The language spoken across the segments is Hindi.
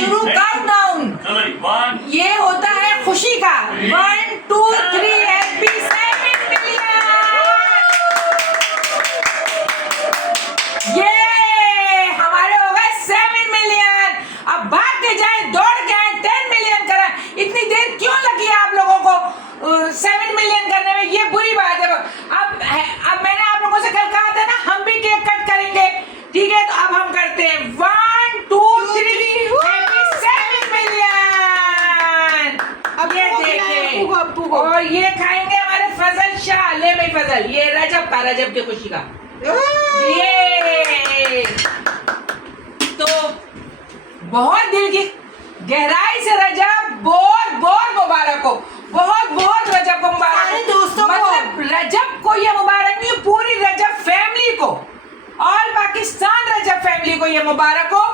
शुरू काउंटडाउन ये होता है खुशी का 1 2 3 हैप्पी 7 मिलियन ये हमारे हो गए 7 मिलियन। अब भाग के जाए दौड़ के आए 10 मिलियन करा। इतनी देर क्यों लगी आप लोगों को 7 मिलियन करने में? ये बुरी बात है। अब मैंने आप लोगों से कल कहा था ना हम भी केक कट करेंगे, ठीक है? तो अब हम करते हैं 1 2 3 हैप्पी 7 मिलियन। अब ये देखें और ये खाएंगे हमारे फजल शाह। ले भाई फजल, ये रजब की खुशी का ये तो बहुत दिल की गहराई से रजब बहुत मुबारक हो, बहुत रजब को मुबारक दोस्तों। मतलब रजब को ये मुबारक नहीं, पूरी रजब फैमिली को, ऑल पाकिस्तान रजब फैमिली को ये मुबारक हो।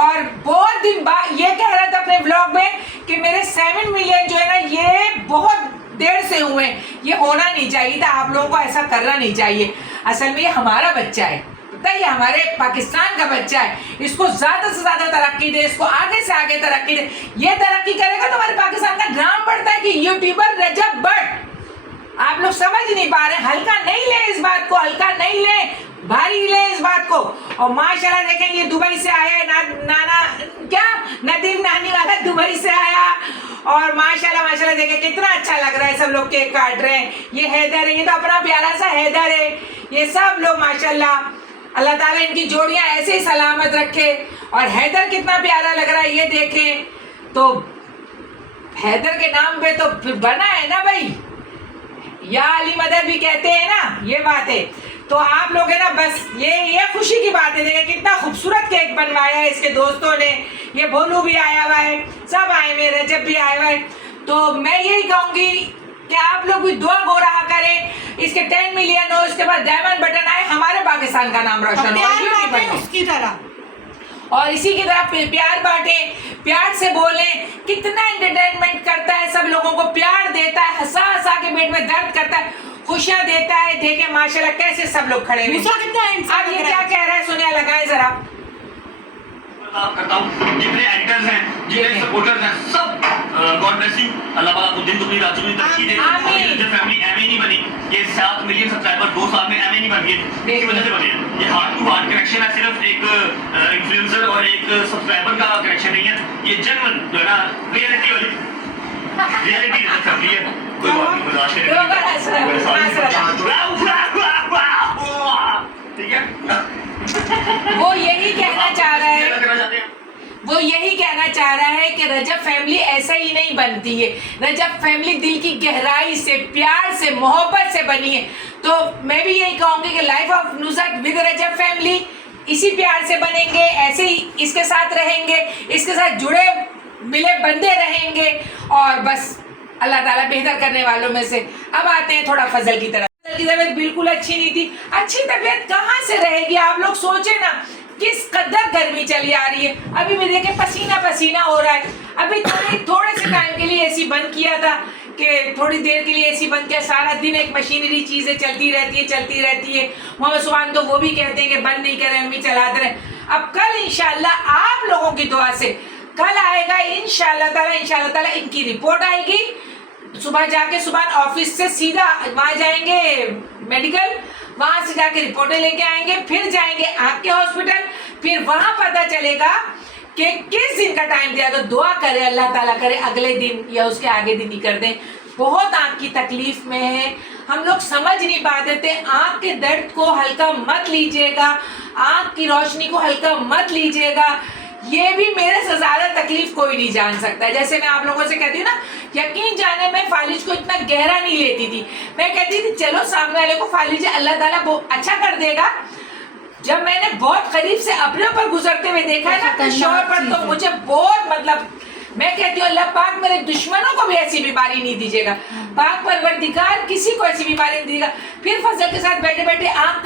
और बहुत दिन बाद ये कह रहा था अपने ब्लॉग में कि मेरे 7 मिलियन जो है ना ये बहुत देर से हुए, ये होना नहीं चाहिए था, आप लोगों को ऐसा करना नहीं चाहिए। असल में ये हमारा बच्चा है, ये हमारे पाकिस्तान का बच्चा है, इसको ज्यादा से ज्यादा तरक्की दे, इसको आगे से आगे तरक्की दे। ये तरक्की करेगा तो हमारे पाकिस्तान का नाम बढ़ता है कि यूट्यूबर रजब भट्ट। आप लोग समझ नहीं पा रहे, हल्का नहीं ले इस बात को, हल्का नहीं ले, भारी ले इस बात को। और माशाल्लाह देखें ये दुबई से आया है नाना क्या नदीम नानी वाला दुबई से आया। और माशाल्लाह देखें कितना अच्छा लग रहा है, सब लोग केक काट रहे हैं। ये हैदर है, ये तो अपना प्यारा सा हैदर है। ये सब लोग माशाल्लाह अल्लाह ताला इनकी जोड़ियां ऐसे ही सलामत रखे। और हैदर कितना प्यारा लग रहा है, ये देखें। तो हैदर के नाम पे तो फिर बना है ना भाई, या अली मदद भी कहते हैं ना, ये बात है। तो आप लोग है ना बस ये खुशी की बात है। देखें कितना खूबसूरत केक बनवाया है इसके दोस्तों ने। ये भोलू भी आया हुआ है, सब आए हुए, रजब भी आया हुआ है। तो मैं यही कहूंगी कि आप लोग भी दुआ गो रहा करें, इसके 10 मिलियन हो, इसके बाद डायमंड बटन आए, हमारे पाकिस्तान का नाम रोशन हो उसकी तरह। और इसी की तरह प्यार बांटे, प्यार से बोले। कितना एंटरटेनमेंट करता है, सब लोगों को प्यार देता है, हंसा के पेट में दर्द करता है, खुशियां देता है। देखे माशाल्लाह कैसे सब लोग खड़े हुए। अब ये क्या कह रहा है सुनिए, लगाए जरा। करता हूँ जितने एडिटर्स हैं, जितने सपोर्टर्स हैं, सब गॉड ब्लेस यू, अल्लाह पाक दिन दुगनी रात चौगुनी तरक्की दे। रजब फैमिली एमए नहीं बनी, ये 7 मिलियन सब्सक्राइबर 2 साल में एमए नहीं बन गए, इसकी वजह से बने हैं। ये हार्ट टू हार्ट कनेक्शन है, सिर्फ एक इन्फ्लुएंसर और एक सब्सक्राइबर का कनेक्शन नहीं है। ये जेन्युइन जो है ना रियलिटी वाली रियलिटी रजब फैमिली है। कोई बात नहीं, बर्दाश्त करें। ठीक है, वो यही कहना चाह रहा है कि रजब फैमिली ऐसा ही नहीं बनती है। रजब फैमिली दिल की गहराई से, प्यार से, मोहब्बत से बनी है। तो मैं भी यही कहूंगी कि life of Nusrat with Rajab family इसी प्यार से बनेंगे, ऐसे ही इसके साथ रहेंगे, इसके साथ जुड़े मिले बंदे रहेंगे। और बस अल्लाह ताला बेहतर करने वालों में से। अब आते हैं थोड़ा फजल की तरफ। की तबीयत बिल्कुल अच्छी नहीं थी। अच्छी तबीयत कहाँ से रहेगी? आप लोग सोचे ना किस कदर गर्मी चली आ रही है। अभी भी देखे पसीना हो रहा है। अभी थोड़े से टाइम के लिए एसी बंद किया था, कि थोड़ी देर के लिए एसी बंद किया। सारा दिन एक मशीनरी चीजें चलती रहती है। मोहम्मद सुभान तो वो भी कहते हैं कि बंद नहीं करें, हम भी चलाते रहे। अब कल इंशाल्लाह आप लोगों की दुआ से कल आएगा इंशाल्लाह ताला इनकी रिपोर्ट आएगी। सुबह जाके सुबह ऑफिस से सीधा वहां जाएंगे मेडिकल, वहां से जाके रिपोर्टें लेके आएंगे, फिर जाएंगे आँख के हॉस्पिटल, फिर वहां पता चलेगा कि किस दिन का टाइम दिया। तो दुआ करे अल्लाह ताला करे अगले दिन या उसके आगे दिन ही कर दें। बहुत आँख की तकलीफ में है, हम लोग समझ नहीं पाते थे। आँख के दर्द को हल्का मत लीजिएगा, आँख की रोशनी को हल्का मत लीजिएगा। ये भी मेरे से ज्यादा तकलीफ कोई नहीं जान सकता है। जैसे मैं आप लोगों से कहती हूँ ना, यकीन जाने में फालिज को इतना गहरा नहीं लेती थी। मैं कहती थी चलो सामने वाले को फालिज अल्लाह ताला अच्छा कर देगा। जब मैंने बहुत करीब से अपने ऊपर गुजरते हुए देखा है ना तो शौहर पर, तो मुझे बहुत मतलब मैं कहती हूँ अल्लाह पाक मेरे दुश्मनों को भी ऐसी बीमारी नहीं दीजिएगा, पाक परवरदिगार किसी को ऐसी बीमारी नहीं दीजिएगा। फिर फजल के साथ बैठे बैठे आँख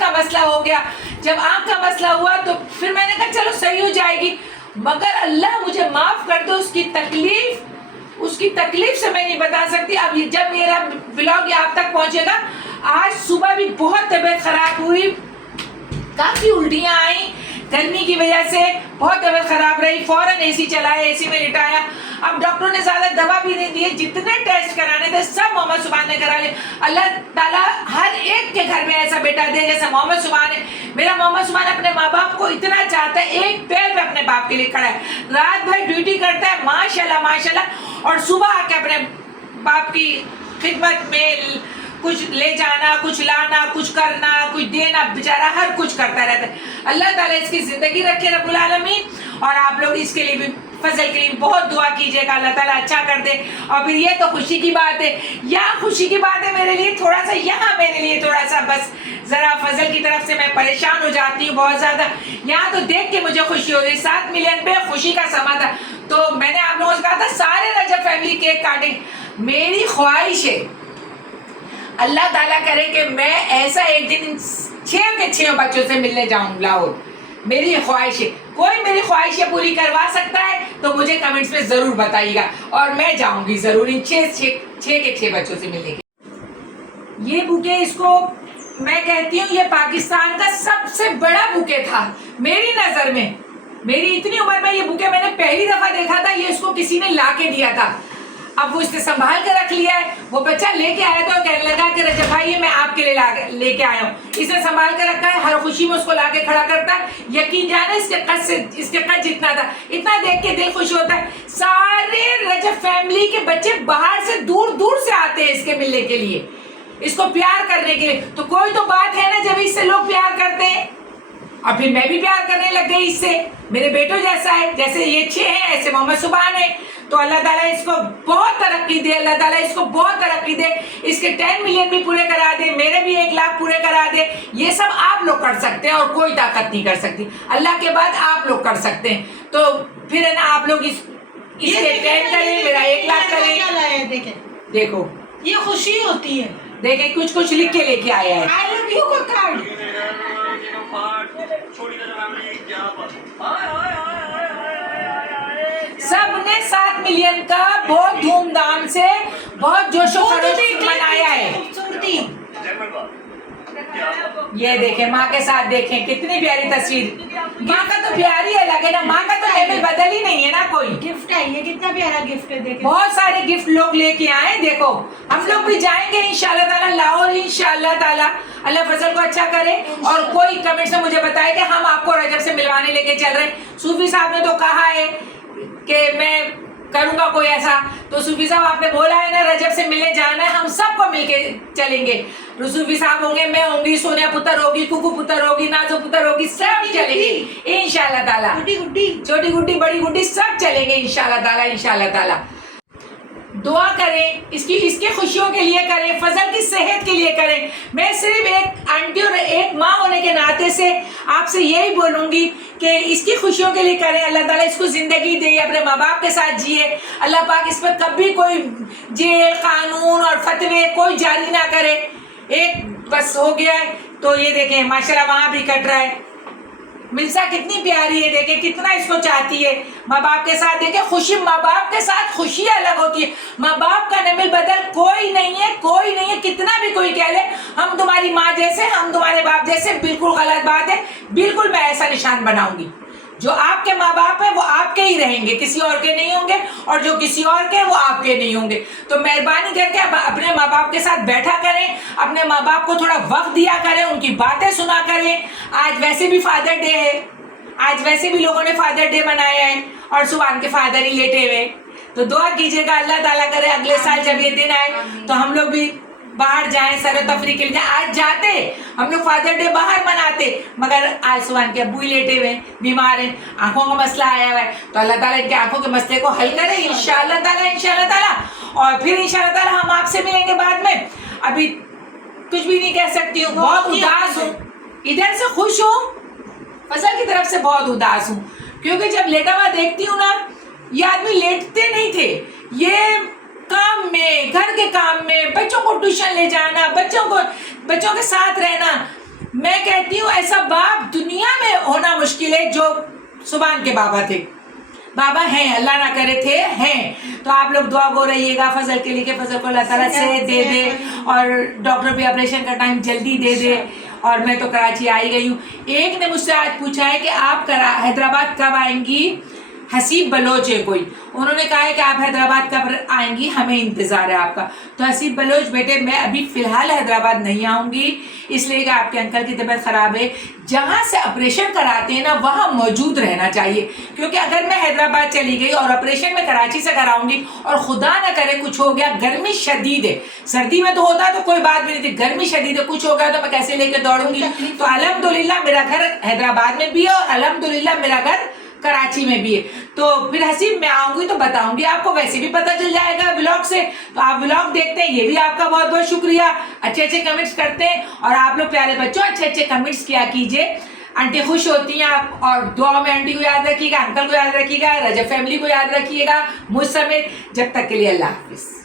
का मसला हो गया। जब आँख का मसला हुआ तो फिर मैंने कहा चलो सही हो जाएगी, मगर अल्लाह मुझे माफ कर दो। उसकी तकलीफ से मैं नहीं बता सकती। अब जब मेरा व्लॉग आप तक पहुंचेगा, आज सुबह भी बहुत तबीयत खराब हुई, काफी उल्टियां आई, गर्मी की वजह से बहुत तबीयत खराब रही, फौरन एसी चलाया, एसी में लिटाया। अब डॉक्टरों ने ज्यादा दवा भी नहीं दी, जितने टेस्ट कराने थे सब मोहम्मद सुभान ने करा लिए। अल्लाह ताला हर एक के घर में ऐसा बेटा दे जैसा मोहम्मद सुभान है। मेरा मोहम्मद सुभान अपने माँ बाप को इतना चाहता है, एक पैर पे अपने बाप के लिए खड़ा है, रात भर ड्यूटी करता है माशाल्लाह माशाल्लाह, और सुबह आके अपने बाप की खिदमत में कुछ ले जाना, कुछ लाना, कुछ करना, कुछ देना, बेचारा हर कुछ करता रहता है। अल्लाह ताला इसकी जिंदगी रखे रब्बुल आलमीन। और आप लोग इसके लिए भी, फजल के लिए बहुत दुआ कीजिएगा, अल्लाह ताला अच्छा कर दे। और फिर ये तो खुशी की बात है, यहाँ खुशी की बात है मेरे लिए थोड़ा सा, यहाँ मेरे लिए थोड़ा सा बस जरा फजल की तरफ से मैं परेशान हो जाती हूँ बहुत ज्यादा। यहाँ तो देख के मुझे खुशी हो रही, 7 मिलियन पे खुशी का समा था। तो मैंने आप लोगों से कहा था सारे रजब फैमिली केक काटेंगे। मेरी ख्वाहिश है अल्लाह ताला करे कि मैं ऐसा एक दिन 6 के 6 बच्चों से मिलने जाऊं लाहौर। मेरी ख्वाहिश है, कोई मेरी ख्वाहिशें पूरी करवा सकता है तो मुझे कमेंट्स में जरूर बताइएगा, और मैं जाऊंगी जरूर इन 6 के 6 बच्चों से मिलने के। ये बुके, इसको मैं कहती हूँ ये पाकिस्तान का सबसे बड़ा बुके था मेरी नजर में। मेरी इतनी उम्र में ये बुके मैंने पहली दफा देखा था, ये इसको किसी ने ला के दिया था। अब वो इसने संभाल कर रख लिया है। वो बच्चा लेके आया तो कहने लगा कि रजब भाई ये मैं आपके लिए लेके आया हूँ। इसने संभाल कर रखा है, हर खुशी में उसको लाके खड़ा करता है। यकीन जाने इसके कद जितना था, इतना देख के दिल खुश होता है। सारे रजब फैमिली के बच्चे बाहर से दूर दूर से आते हैं इसके मिलने के लिए, इसको प्यार करने के लिए। तो कोई तो बात है ना जब इससे लोग प्यार करते हैं। और फिर मैं भी प्यार करने लग गई इससे, मेरे बेटों जैसा है, जैसे ये 6 है ऐसे मोहम्मद सुभान है। तो अल्लाह ताला इसको बहुत तरक्की दे, अल्लाह ताला इसको बहुत तरक्की दे, इसके 10 मिलियन भी पूरे करा दे, मेरे भी 1 लाख पूरे करा दे। ये सब आप लोग कर सकते हैं और कोई ताकत नहीं कर सकती, अल्लाह के बाद आप लोग कर सकते हैं। तो फिर है ना आप लोग इसके 10 करें, मेरा 1 लाख करें। देखो ये खुशी होती है, देखे कुछ कुछ लिख के लेके आया है। आई लव यू का कार्ड। सबने 7 मिलियन का बहुत धूमधाम से, बहुत जोशो खरोश से मनाया है। खूबसूरती, ये देखें माँ के साथ, देखें कितनी प्यारी तस्वीर। माँ का तो प्यारी है, लगे ना, माँ का तो लेवल बदल ही नहीं है ना कोई। गिफ्ट है, ये कितना प्यारा गिफ्ट है। देखें बहुत सारे गिफ्ट लोग लेके आए। देखो हम लोग भी जाएंगे इंशाल्लाह ताला लाहौर, इंशाल्लाह ताला। अल्लाह फजल को अच्छा करे। और कोई कमेंट्स में मुझे बताए कि हम आपको रजब से मिलवाने लेके चल रहे हैं। सूफी साहब ने तो कहा है कि मैं करूंगा कोई ऐसा, तो सूफी साहब आपने बोला है ना रजब से मिलने जाना है, हम सबको मिलके चलेंगे। तो सूफी साहब होंगे, मैं होंगी, सोनिया पुत्र होगी, कुकू पुत्र होगी, नाजो पुत्र होगी, सब चलेंगे इंशाल्लाह ताला। गुड्डी गुड्डी, छोटी गुड्डी बड़ी गुड्डी सब चलेंगे इंशाल्लाह ताला, इंशाल्लाह ताला। दुआ करें इसकी खुशियों के लिए करें, फजल की सेहत के लिए करें। मैं सिर्फ एक आंटी और एक माँ होने के नाते से आपसे यही बोलूंगी कि इसकी खुशियों के लिए करें। अल्लाह ताला इसको जिंदगी दे, अपने माँ बाप के साथ जिए। अल्लाह पाक इस पर कभी कोई जेल कानून और फतवे कोई जारी ना करे। एक बस हो गया है। तो ये देखें माशाल्लाह वहां भी कट रहा है। मिल्सा कितनी प्यारी है, देखे कितना इसको चाहती है माँ बाप के साथ। देखे खुशी, माँ बाप के साथ खुशी अलग होती है। माँ बाप का नमिल बदल कोई नहीं है, कोई नहीं है। कितना भी कोई कह ले हम तुम्हारी माँ जैसे, हम तुम्हारे बाप जैसे, बिल्कुल गलत बात है। बिल्कुल मैं ऐसा निशान बनाऊंगी, जो आपके माँ बाप है वो आपके ही रहेंगे, किसी और के नहीं होंगे, और जो किसी और के वो आपके नहीं होंगे। तो मेहरबानी करके अपने माँ बाप के साथ बैठा करें, अपने माँ बाप को थोड़ा वक्त दिया करें, उनकी बातें सुना करें। आज वैसे भी फादर डे है, आज वैसे भी लोगों ने फादर डे मनाया है, और सुभान के फादर ही लेटे हुए। तो दुआ कीजिएगा अल्लाह ताला करे अगले साल जब ये दिन आए तो हम लोग भी बाहर जाएं, सर तफरी के लिए। आज जाते हम लोग फादर डे बाहर मनाते, मगर आज सुभान के अब्बू ही लेटे हुए, बीमार हैं, आंखों का मसला आया हुआ है। तो अल्लाह ताला इनके आंखों के मसले को हल करे इंशाअल्लाह ताला, इंशाअल्लाह ताला। और फिर इंशाअल्लाह ताला हम आपसे मिलेंगे बाद में। अभी कुछ भी नहीं कह सकती हूँ, बहुत उदास हूँ, इधर से खुश हूँ, फजल की तरफ से बहुत उदास हूँ। क्योंकि जब लेटा हुआ देखती हूँ ना, ये आदमी लेटते नहीं थे, ये काम में, घर के काम में, बच्चों को ट्यूशन ले जाना, बच्चों के साथ रहना। मैं कहती हूँ ऐसा बाप दुनिया में होना मुश्किल है जो सुभान के बाबा थे। बाबा हैं, अल्लाह ना करे थे, हैं। तो आप लोग दुआ गो रहिएगा फजल के लिए कि फजल को अल्लाह ताला से दे दे, और डॉक्टर भी ऑपरेशन का टाइम जल्दी दे दे, और मैं तो कराची आई गई हूँ। एक ने मुझसे आज पूछा है कि आप हैदराबाद कब आएंगी, हसीब बलोच है कोई, उन्होंने कहा है कि आप हैदराबाद कब आएंगी, हमें इंतज़ार है आपका। तो हसीब बलोच बेटे मैं अभी फ़िलहाल हैदराबाद नहीं आऊँगी, इसलिए कि आपके अंकल की तबीयत ख़राब है। जहाँ से ऑपरेशन कराते हैं ना वहाँ मौजूद रहना चाहिए, क्योंकि अगर मैं हैदराबाद चली गई और ऑपरेशन में कराची से कराऊंगी और खुदा ना करे कुछ हो गया, गर्मी शदीद है, सर्दी में तो होता तो कोई बात भी नहीं थी, गर्मी शदीद है, कुछ हो गया तो मैं कैसे लेकर दौड़ूंगी। तो अल्हम्दुलिल्लाह मेरा घर हैदराबाद में भी है और अल्हम्दुलिल्लाह मेरा घर कराची में भी है। तो फिर हसीब मैं आऊंगी तो बताऊंगी आपको, वैसे भी पता चल जाएगा व्लॉग से। तो आप व्लॉग देखते हैं, ये भी आपका बहुत बहुत शुक्रिया, अच्छे अच्छे कमेंट्स करते हैं। और आप लोग प्यारे बच्चों अच्छे अच्छे कमेंट्स किया कीजिए, आंटी खुश होती हैं आप। और दुआ में आंटी को याद रखिएगा, अंकल को याद रखिएगा, रजब फैमिली को याद रखिएगा, मुझ समेत। जब तक के लिए अल्लाह हाफिज।